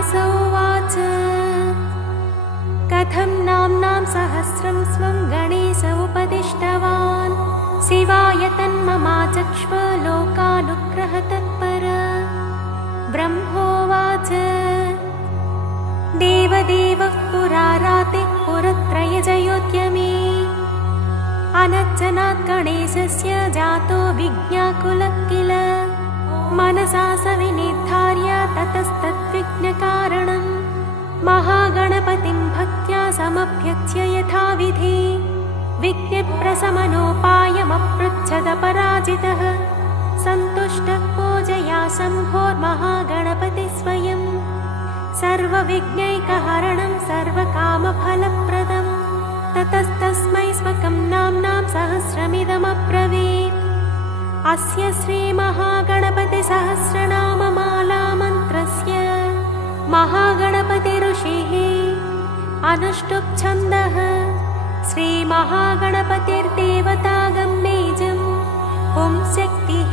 व्यास उवाच कथं नाम्नां सहस्रं स्वं गणेश उपदिष्टवान् शिवाय तन्ममाचक्ष्व लोकानुग्रहतत्पर। ब्रह्मोवाच देवदेवः पुराराते पुरत्रयजयोद्यमे अनच्चनात् गणेशस्य जातो विज्ञाकुलः किल। मनसा स विनिर्धार्य ततस्तद्विघ्नकारणम् महागणपतिं भक्त्या समभ्यच्य यथाविधि विघ्नप्रशमनोपायमपृच्छदपराजितः सन्तुष्टः पूजया शम्भोर्महागणपति स्वयं सर्वविघ्नैकहरणं सर्वकामफलप्रदम्। ततस्तस्मै स्वकं नाम्नां सहस्रमिदमब्रवीत् अस्य श्रीमहागणपतिसहस्रनाममालामन्त्रस्य महागणपति ऋषिः अनुष्टुप् छन्दः श्रीमहागणपतिर्देवतागं बीजं ॐ शक्तिः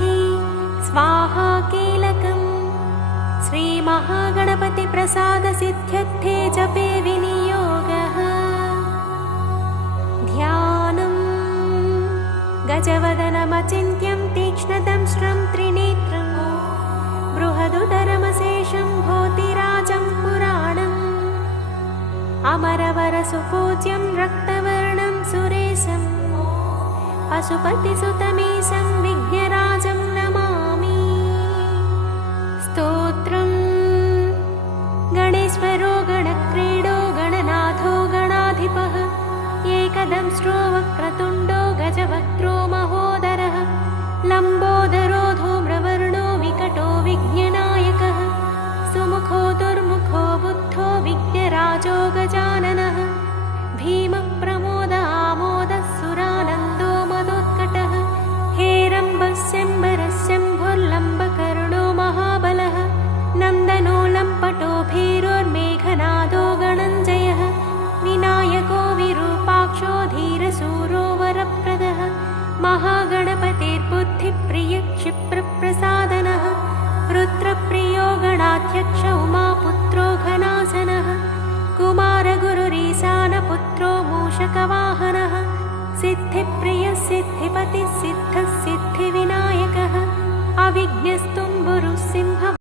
स्वाहा कीलकम्। श्रीमहागणपतिप्रसादसिद्ध्यर्थे जपे विनियोगः। ध्यानम् गजवदनमचिन्त्यं तीक्ष्णदंष्ट्रं त्रिनेत्रम् बृहदुदरमशेषं भूतिराजं पुराणम् अमरवरसुपूज्यं रक्तवर्णं सुरेशं पशुपतिसुतमीशं विघ्नराजं नमामि। स्तोत्रम् गणेश्वरो गणक्रीडो गणनाथो गणाधिपः एकदंष्ट्रो वक्रतुण्डो गजवक्त्रो महोदरः लम्बोदरो धूम्रवर्णो विकटो विघ्ननायकः सुमुखो दुर्मुखो बुद्धो विघ्नराजो गजाननः भीमः प्रमोद आमोदः सुरानन्दो मदोत्कटः हेरम्बः शम्बरः शम्भुर्लम्बकर्णो महाबलः नन्दनो लम्पटो भीरोर्मेघनादो गणञ्जयः विनायको विरूपाक्षो धीरशूरो वरप्रदः महागणपतिर्बुद्धिप्रियः क्षिप्रप्रसादनः रुद्रप्रियो गणाध्यक्ष उमापुत्रो घनासनः कुमारगुरुरीशानपुत्रो मूषकवाहनः सिद्धिप्रियः सिद्धिपतिः सिद्धः सिद्धिविनायकः अविघ्नस्तुम्बुरुः सिंह